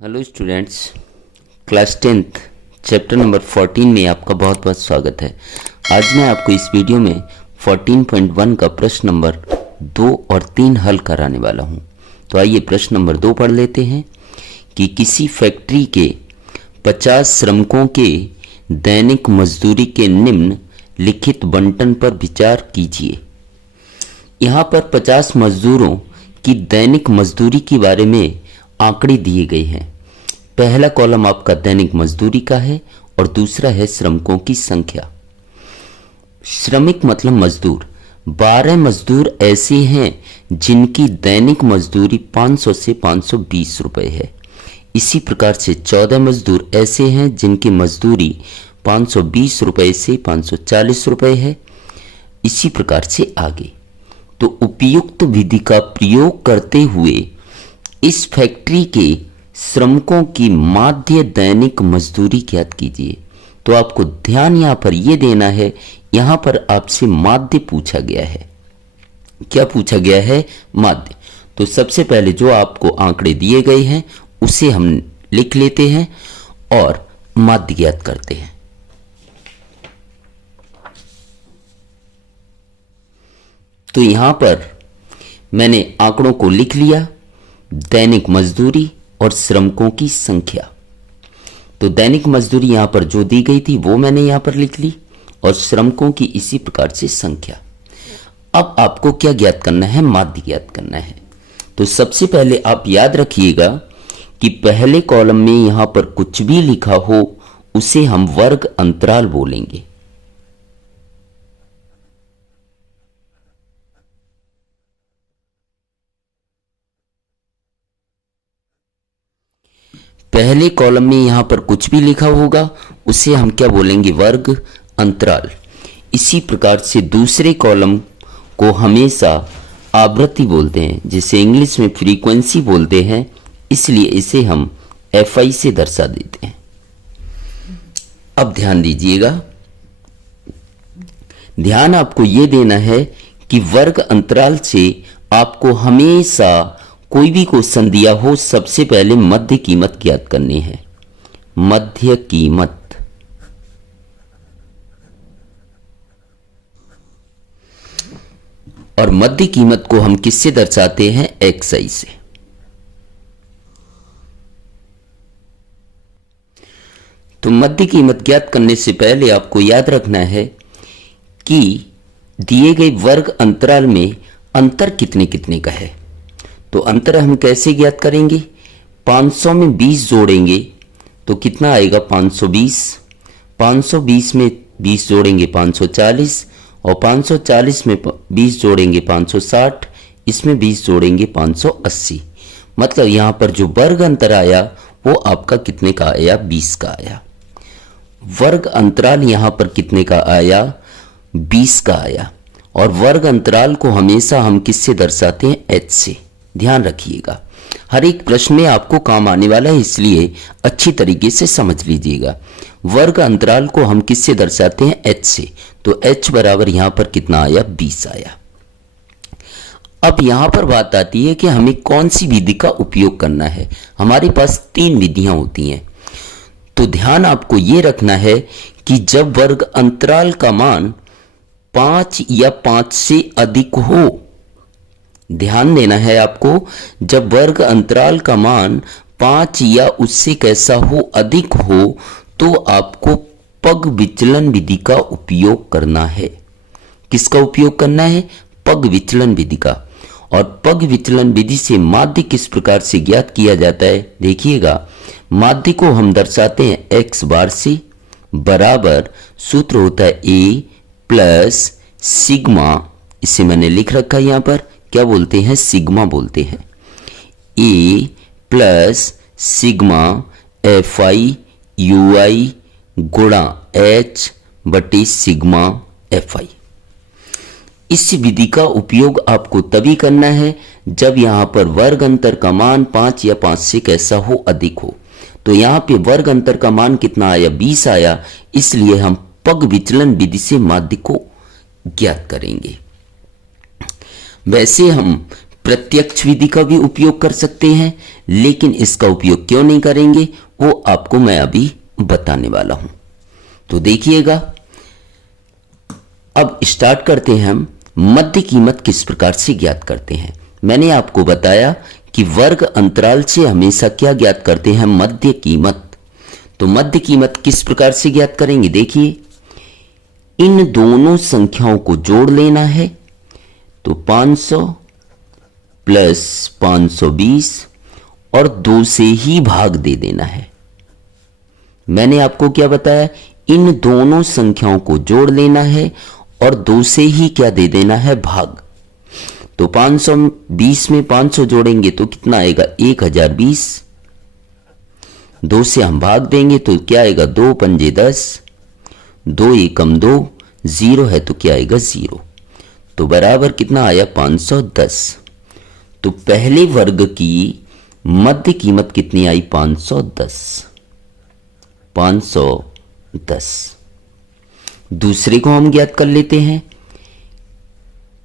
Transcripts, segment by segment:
Hello students, class 10th chapter number 14 में आपका बहुत बहुत स्वागत है। आज मैं आपको इस वीडियो में 14.1 का प्रश्न नंबर 2 और 3 हल कराने वाला हूं। तो आइए प्रश्न नंबर 2 पढ़ लेते हैं कि किसी फैक्ट्री के 50 श्रमिकों के दैनिक मजदूरी के निम्न लिखित बंटन पर विचार कीजिए। यहाँ पर 50 मजदूरों की दैनिक मजदूरी के बारे में आंकड़े दिए गए हैं। पहला कॉलम आपका दैनिक मजदूरी का है और दूसरा है श्रमिकों की संख्या। श्रमिक मतलब मजदूर। 12 मजदूर ऐसे हैं जिनकी दैनिक मजदूरी 500 से 520 रुपए है। इसी प्रकार से 14 मजदूर ऐसे हैं जिनकी मजदूरी 520 रुपए से 540 रुपए है। इसी प्रकार से आगे। तो उपयुक्त विधि का प्रयोग करते हुए इस फैक्ट्री के श्रमिकों की माध्य दैनिक मजदूरी ज्ञात कीजिए। तो आपको ध्यान यहां पर यह देना है, यहां पर आपसे माध्य पूछा गया है। क्या पूछा गया है? माध्य। तो सबसे पहले जो आपको आंकड़े दिए गए हैं उसे हम लिख लेते हैं और माध्य ज्ञात करते हैं। तो यहां पर मैंने आंकड़ों को लिख लिया, दैनिक मजदूरी और श्रमिकों की संख्या। तो दैनिक मजदूरी यहां पर जो दी गई थी वो मैंने यहां पर लिख ली और श्रमिकों की इसी प्रकार से संख्या। अब आपको क्या ज्ञात करना है? माध्य ज्ञात करना है। तो सबसे पहले आप याद रखिएगा कि पहले कॉलम में यहां पर कुछ भी लिखा हो उसे हम वर्ग अंतराल बोलेंगे। पहले कॉलम में यहां पर कुछ भी लिखा होगा उसे हम क्या बोलेंगे? वर्ग अंतराल। इसी प्रकार से दूसरे कॉलम को हमेशा आवृत्ति बोलते हैं, जिसे इंग्लिश में फ्रीक्वेंसी बोलते हैं, इसलिए इसे हम FI से दर्शा देते हैं। अब ध्यान दीजिएगा, ध्यान आपको यह देना है कि वर्ग अंतराल से आपको हमेशा कोई भी क्वेश्चन दिया हो सबसे पहले मध्य कीमत ज्ञात करनी है। मध्य कीमत। और मध्य कीमत को हम किससे दर्शाते हैं? XI से। तो मध्य कीमत ज्ञात करने से पहले आपको याद रखना है कि दिए गए वर्ग अंतराल में अंतर कितने कितने का है। तो अंतर हम कैसे ज्ञात करेंगे? 500 में 20 जोड़ेंगे तो कितना आएगा? 520। 520 में 20 जोड़ेंगे 540 और 540 में 20 जोड़ेंगे 560, इसमें 20 जोड़ेंगे 580। मतलब यहां पर जो वर्ग अंतर आया वो आपका कितने का आया? 20 का आया। वर्ग अंतराल यहां पर कितने का आया? 20 का आया। और वर्ग अंतराल को हमेशा हम किससे दर्शाते हैं? H से। ध्यान रखिएगा, हर एक प्रश्न में आपको काम आने वाला है, इसलिए अच्छी तरीके से समझ लीजिएगा। वर्ग अंतराल को हम किससे दर्शाते हैं? H से। तो H बराबर यहां पर कितना आया? 20 आया। अब यहां पर बात आती है कि हमें कौन सी विधि का उपयोग करना है। हमारे पास 3 विधियां होती हैं। तो ध्यान आपको यह रखना है कि जब वर्ग अंतराल का मान 5 या 5 से अधिक हो, ध्यान देना है आपको, जब वर्ग अंतराल का मान 5 या उससे कैसा हो? अधिक हो, तो आपको पग विचलन विधि का उपयोग करना है। किसका उपयोग करना है? पग विचलन विधि का। और पग विचलन विधि से माध्य किस प्रकार से ज्ञात किया जाता है? देखिएगा, माध्य को हम दर्शाते हैं x बार से, बराबर सूत्र होता है a प्लस सिग्मा। इसे मैंने लिख रखा है यहां पर, क्या बोलते हैं? सिग्मा बोलते हैं। a plus sigma FI UI गुणा H बटे सिग्मा FI। इस विधि का उपयोग आपको तभी करना है जब यहां पर वर्ग अंतर का मान 5 या 5 से कैसा हो? अधिक हो। तो यहां पे वर्ग अंतर का मान कितना आया? 20 आया, इसलिए हम पग विचलन विधि से माध्य को ज्ञात करेंगे। वैसे हम प्रत्यक्ष विधि का भी उपयोग कर सकते हैं, लेकिन इसका उपयोग क्यों नहीं करेंगे वो आपको मैं अभी बताने वाला हूं। तो देखिएगा, अब स्टार्ट करते हैं हम। मध्य कीमत किस प्रकार से ज्ञात करते हैं। मैंने आपको बताया कि वर्ग अंतराल से हमेशा क्या ज्ञात करते हैं, मध्य कीमत। तो मध्य कीमत किस प्रकार से ज्ञात करेंगे, देखिए, इन दोनों संख्याओं को जोड़ लेना है। तो 500 प्लस 520 और 2 से ही भाग दे देना है। मैंने आपको क्या बताया, इन दोनों संख्याओं को जोड़ लेना है और 2 से ही क्या दे देना है, भाग। तो 520 में 500 जोड़ेंगे तो कितना आएगा, 1020। 2 से हम भाग देंगे तो क्या आएगा, 2 पंजे 10, 2 एकम 2, 0 है तो क्या आएगा, 0। तो बराबर कितना आया, 510। तो पहले वर्ग की मध्य कीमत कितनी आई, 510। 510। दूसरे को हम ज्ञात कर लेते हैं।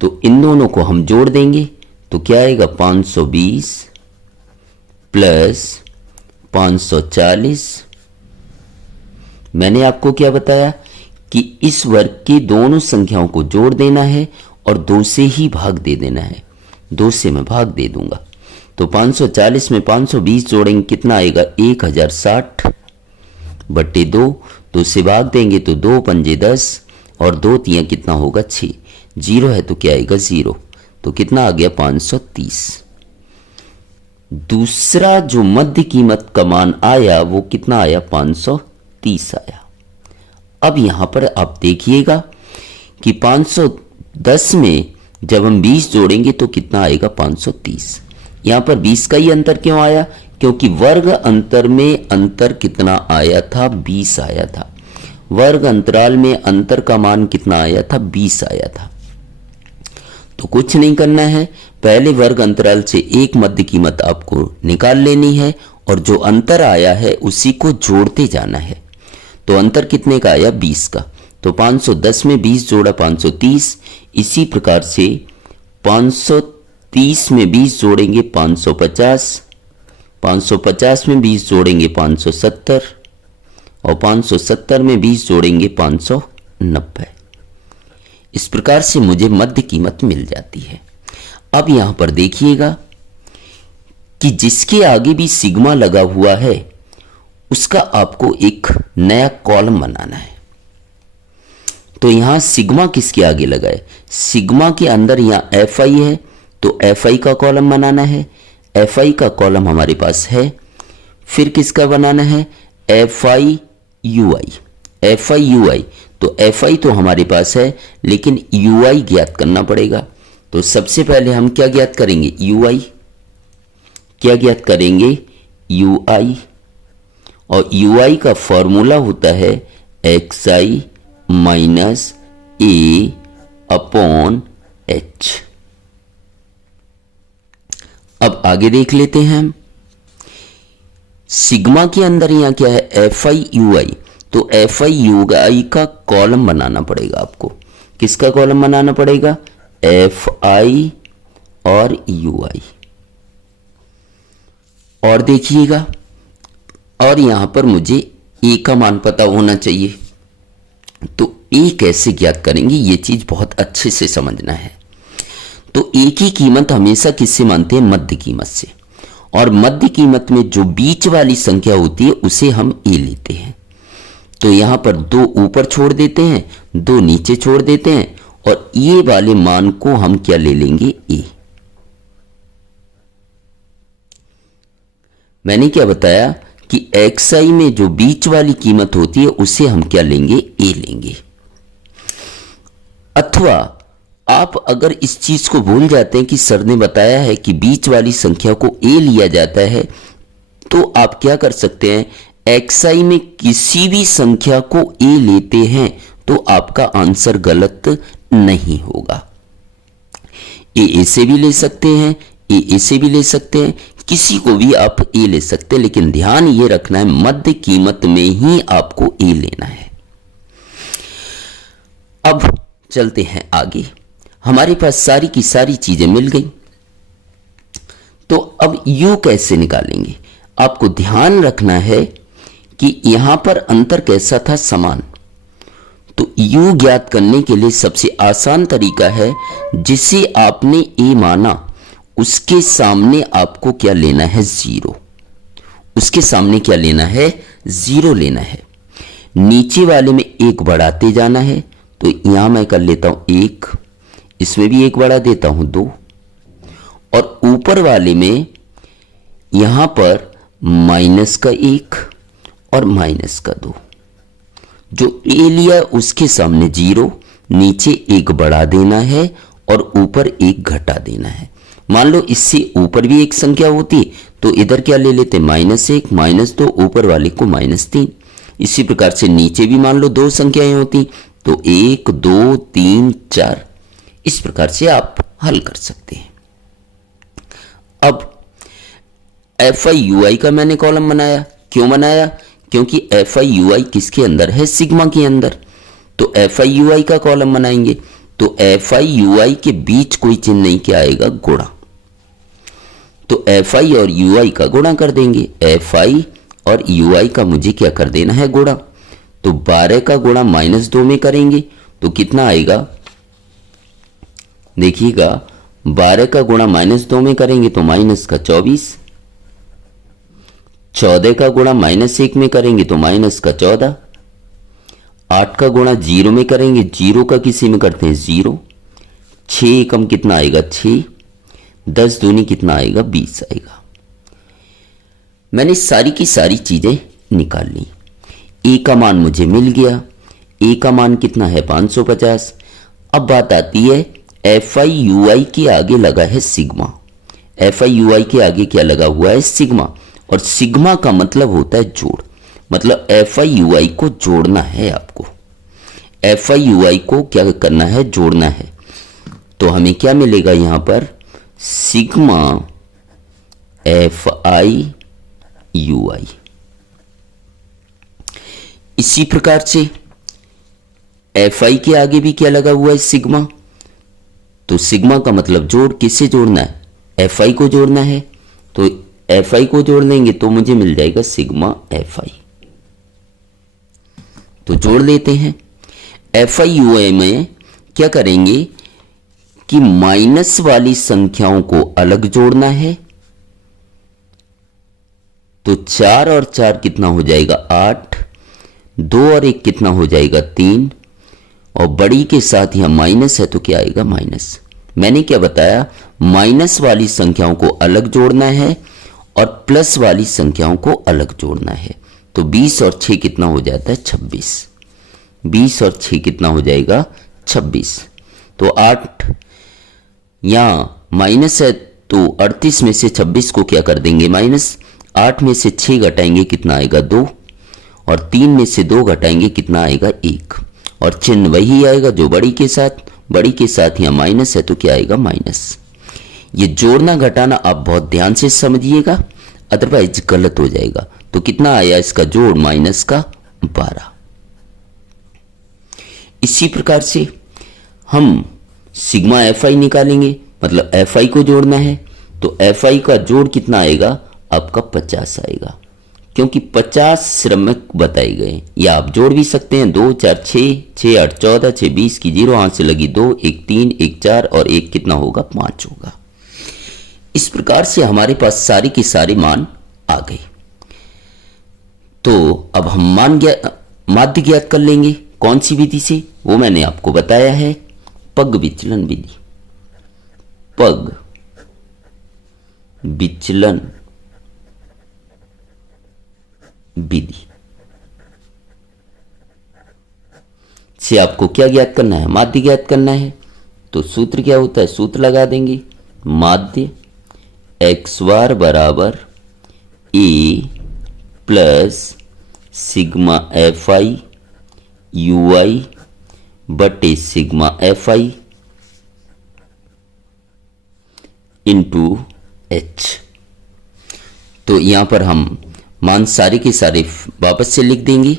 तो इन दोनों को हम जोड़ देंगे तो क्या आएगा, 520 प्लस 540। मैंने आपको क्या बताया कि इस वर्ग की दोनों संख्याओं को जोड़ देना है और 2 से ही भाग दे देना है। 2 से मैं भाग दे दूंगा। तो 540 में 520 जोड़ेंगे कितना आएगा, 1060 बट्टे 2। 2 से भाग देंगे तो 2 पंजे 10 और 2 तियां कितना होगा, 6। 0 है तो क्या आएगा, 0। तो कितना आ गया, 530। दूसरा जो मध्य कीमत का मान आया वो कितना आया, 530 आया। अब यहां पर आप देखिएगा कि 510 में जब हम 20 जोड़ेंगे तो कितना आएगा, 530। यहां पर 20 का ही अंतर क्यों आया, क्योंकि वर्ग अंतर में अंतर कितना आया था, 20 आया था। वर्ग अंतराल में अंतर का मान कितना आया था, 20 आया था। तो कुछ नहीं करना है, पहले वर्ग अंतराल से एक मध्य कीमत आपको निकाल लेनी है और जो अंतर आया है उसी को जोड़ते जाना है। तो अंतर कितने का आया, 20 का। तो 510 में 20 जोड़ा 530। इसी प्रकार से 530 में 20 जोड़ेंगे 550, 550 में 20 जोड़ेंगे 570 और 570 में 20 जोड़ेंगे 590। इस प्रकार से मुझे मध्य कीमत मिल जाती है। अब यहां पर देखिएगा कि जिसके आगे भी सिग्मा लगा हुआ है उसका आपको एक नया कॉलम बनाना है। तो यहां सिग्मा किसके आगे लगा है, सिग्मा के अंदर यहां एफ आई है तो एफ आई का कॉलम बनाना है। एफ आई का कॉलम हमारे पास है। फिर किसका बनाना है, F I U I. F I U I, तो एफ आई तो हमारे पास है लेकिन यू आई ज्ञात करना पड़ेगा। तो सबसे पहले हम क्या ज्ञात करेंगे, यू आई। क्या ज्ञात करेंगे, यू आई। और यू आई का फॉर्मूला होता है एक्स आई माइनस ए अपॉन एच। अब आगे देख लेते हैं हम। सिग्मा के अंदर यहां क्या है, एफ आई यू आई। तो एफ आई यू आई का कॉलम बनाना पड़ेगा आपको। किसका कॉलम बनाना पड़ेगा, एफ आई और यू आई। और देखिएगा, और यहां पर मुझे ए का मान पता होना चाहिए। तो ए कैसे ज्ञात करेंगे, ये चीज बहुत अच्छे से समझना है। तो ए की कीमत हमेशा किससे मानते हैं, मध्य कीमत से। और मध्य कीमत में जो बीच वाली संख्या होती है उसे हम ए लेते हैं। तो यहां पर 2 ऊपर छोड़ देते हैं, 2 नीचे छोड़ देते हैं और ये वाले मान को हम क्या ले लेंगे, ए। मैंने क्या बताया कि एक्स आई में जो बीच वाली कीमत होती है उसे हम क्या लेंगे, ए लेंगे। अथवा आप अगर इस चीज को भूल जाते हैं कि सर ने बताया है कि बीच वाली संख्या को ए लिया जाता है, तो आप क्या कर सकते हैं, एक्स आई में किसी भी संख्या को ए लेते हैं तो आपका आंसर गलत नहीं होगा। ए से भी ले सकते हैं, ए से भी ले सकते हैं, किसी को भी आप ए ले सकते हैं, लेकिन ध्यान ये रखना है मध्य कीमत में ही आपको ए लेना है। अब चलते हैं आगे। हमारे पास सारी की सारी चीजें मिल गई। तो अब u कैसे निकालेंगे? आपको ध्यान रखना है कि यहां पर अंतर कैसा था, समान। तो u ज्ञात करने के लिए सबसे आसान तरीका है, जिसे आपने a माना उसके सामने आपको क्या लेना है, 0। उसके सामने क्या लेना है, 0 लेना है। नीचे वाले में 1 बढ़ाते जाना है, तो यहां मैं कर लेता हूं 1, इसमें भी 1 बढ़ा देता हूं 2, और ऊपर वाले में यहां पर माइनस का 1 और माइनस का 2। जो a लिया उसके सामने 0, नीचे 1 बढ़ा देना है और ऊपर 1 घटा देना है। मान लो इससे ऊपर भी एक संख्या होती तो इधर क्या ले लेते, -1 -2, ऊपर वाले को -3। इसी प्रकार से नीचे भी मान लो 2 संख्याएं होती तो 1 2 3 4, इस प्रकार से आप हल कर सकते हैं। अब FI/UI का मैंने कॉलम बनाया। क्यों बनाया? क्योंकि FI/UI किसके अंदर है, सिग्मा के अंदर। तो FI/UI का कॉलम बनाएंगे, तो FI/UI के बीच कोई चिन्ह नहीं, क्या आएगा, गुणा। तो FI और UI का गुणा कर देंगे। FI और UI का मुझे क्या कर देना है, गुणा। तो 12 का गुणा -2 में करेंगे तो कितना आएगा, देखिएगा, 12 का गुणा -2 में करेंगे तो माइनस का 24, 14 का गुणा -1 में करेंगे तो माइनस का 14, 8 का गुणा 0 में करेंगे, 0 का किसी में करते हैं 0, 6 एकम कितना आएगा, 6, 10 दूनी कितना आएगा, 20 आएगा। मैंने सारी की सारी चीजें निकाल ली। ए का मान मुझे मिल गया। ए का मान कितना है, 550। अब बात आती है FI/UI के आगे लगा है सिग्मा। FI/UI के आगे क्या लगा हुआ है, सिग्मा। और सिग्मा का मतलब होता है जोड़, मतलब FI/UI को जोड़ना है आपको। FI/UI को क्या करना है, जोड़ना है। तो हमें क्या मिलेगा यहां पर, सिग्मा FI/UI। इसी प्रकार से FI के आगे भी क्या लगा हुआ है, सिग्मा। तो सिग्मा का मतलब जोड़, किससे जोड़ना है, FI को जोड़ना है। तो FI को जोड़ देंगे तो मुझे मिल जाएगा सिग्मा FI। तो जोड़ लेते हैं। FI/UI में क्या करेंगे कि माइनस वाली संख्याओं को अलग जोड़ना है। तो 4 और 4 कितना हो जाएगा, 8, 2 और 1 कितना हो जाएगा, 3, और बड़ी के साथ यहां माइनस है तो क्या आएगा, माइनस। मैंने क्या बताया, माइनस वाली संख्याओं को अलग जोड़ना है और प्लस वाली संख्याओं को अलग जोड़ना है। तो 20 और 6 कितना हो जाता है, 26। 20 और 6 कितना हो जाएगा, 26। तो 8 यहां माइनस है तो 38 में से 26 को क्या कर देंगे, माइनस। 8 में से 6 घटाएंगे कितना आएगा, 2, और 3 में से 2 घटाएंगे कितना आएगा, 1, और चिन्ह वही आएगा जो बड़ी के साथ। बड़ी के साथ यहां माइनस है तो क्या आएगा, माइनस। ये जोड़ना घटाना आप बहुत ध्यान से समझिएगा, अदरवाइज गलत हो जाएगा। तो कितना आया इसका जोड़, माइनस का 12। इसी प्रकार से हम सिग्मा FI निकालेंगे, मतलब FI को जोड़ना है। तो FI का जोड़ कितना आएगा, आपका 50 आएगा, क्योंकि 50 श्रमिक बताए गए। या आप जोड़ भी सकते हैं, 2 4 6, 6 8 14, 6 20 की 0 हाथ से लगी 2, 1 3, 1 4 और 1 कितना होगा, 5 होगा। इस प्रकार से हमारे पास सारे के सारे मान आ गए। तो अब हम माध्य ज्ञात कर लेंगे। कौन सी विधि से, वो मैंने आपको बताया है, पग विचलन विधि। पग विचलन विधि से आपको क्या ज्ञात करना है, माध्य ज्ञात करना है। तो सूत्र क्या होता है, सूत्र लगा देंगे, माध्य x बार बराबर a प्लस सिग्मा FI/UI बटे सिग्मा FI इंटू H। तो यहां पर हम मान सारे के सारे वापस से लिख देंगे।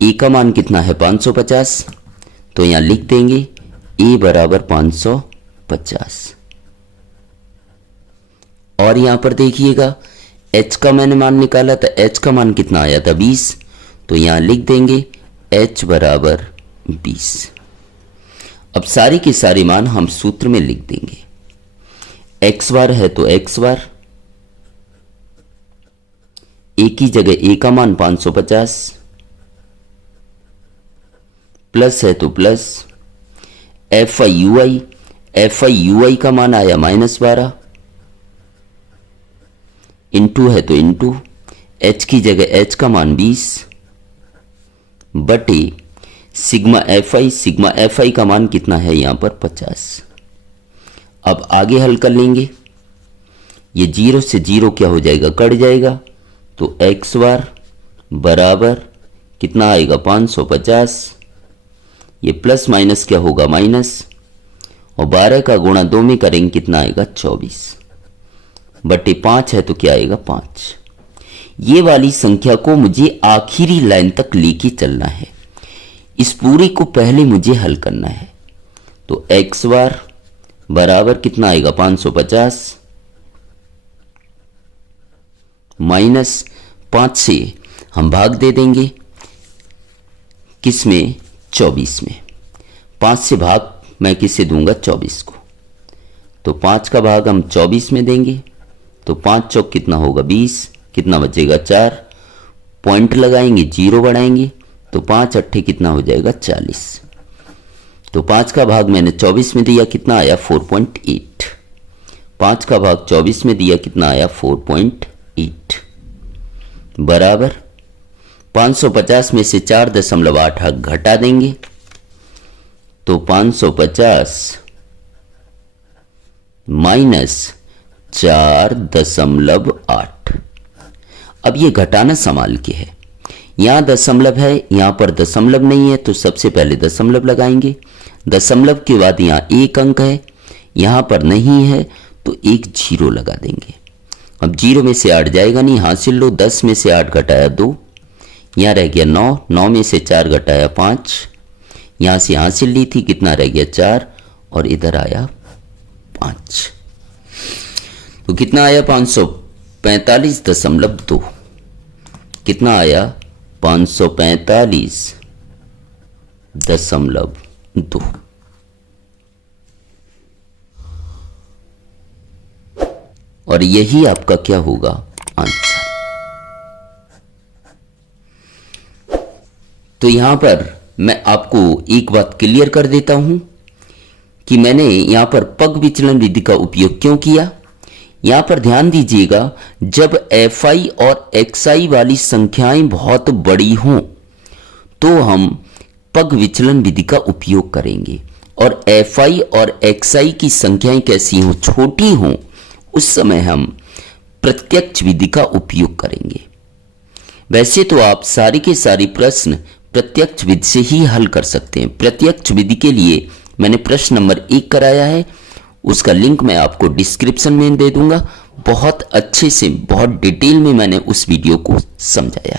ए का मान कितना है, 550, तो यहां लिख देंगे a बराबर 550, और यहां पर देखिएगा h का मैंने मान निकाला था, h का मान कितना आया था 20, तो यहां लिख देंगे h बराबर 20। अब सारी की सारी मान हम सूत्र में लिख देंगे। x बार है तो x बार, a की जगह a का मान 550, प्लस है तो प्लस, एफ आई यू आई का मान आया -12, इंटू है तो इंटू, h की जगह h का मान 20 बटे सिग्मा एफ आई का मान कितना है यहां पर 50। अब आगे हल कर लेंगे, ये 0 से 0 क्या हो जाएगा, कट जाएगा, तो x बार बराबर कितना आएगा 550, ये प्लस माइनस क्या होगा माइनस, और 12 का गुणा 2 में करेंगे कितना आएगा 24 बटे 5 है तो क्या आएगा 5। ये वाली संख्या को मुझे आखिरी लाइन तक लेके चलना है, इस पूरी को पहले मुझे हल करना है। तो x बार बराबर कितना आएगा 550 माइनस 5 से हम भाग दे देंगे किस में 24 में, 5 से भाग मैं किसे दूंगा 24 को, तो 5 का भाग हम 24 में देंगे, तो 5 चौक कितना होगा 20, कितना बचेगा 4, पॉइंट लगाएंगे 0 बढ़ाएंगे, तो 5 अट्ठे कितना हो जाएगा 40, तो 5 का भाग मैंने 24 में दिया कितना आया 4.8, 5 का भाग 24 में दिया कितना आया 4.8 बराबर 550 में से 4.8 घटा देंगे, तो 550 माइनस 4.8। अब ये घटाना संभाल के है, यहां दशमलव है यहां पर दशमलव नहीं है, तो सबसे पहले दशमलव लगाएंगे, दशमलव के बाद यहां एक अंक है, यहां पर नहीं है तो एक 0 लगा देंगे। अब 0 में से 8 जाएगा नहीं, हासिल लो, 10 में से 8 घटाया 2, यहां रह गया 9, 9 में से 4 घटाया 5, यहां से हासिल ली थी कितना रह गया 4, और इधर आया 5, तो कितना आया 545.2, कितना आया 545.2। और यही आपका क्या होगा आंसर। तो यहां पर मैं आपको एक बात क्लियर कर देता हूं कि मैंने यहां पर पग विचलन विधि का उपयोग क्यों किया। यहां पर ध्यान दीजिएगा, जब fi और xi वाली संख्याएं बहुत बड़ी हों तो हम पग विचलन विधि का उपयोग करेंगे, और fi और xi की संख्याएं कैसी हों, छोटी हों, उस समय हम प्रत्यक्ष विधि का उपयोग करेंगे। वैसे तो आप सारे के सारे प्रश्न प्रत्यक्ष विधि से ही हल कर सकते हैं। प्रत्यक्ष विधि के लिए मैंने प्रश्न नंबर 1 कराया है, उसका लिंक मैं आपको डिस्क्रिप्शन में दे दूंगा। बहुत अच्छे से बहुत डिटेल में मैंने उस वीडियो को समझाया है।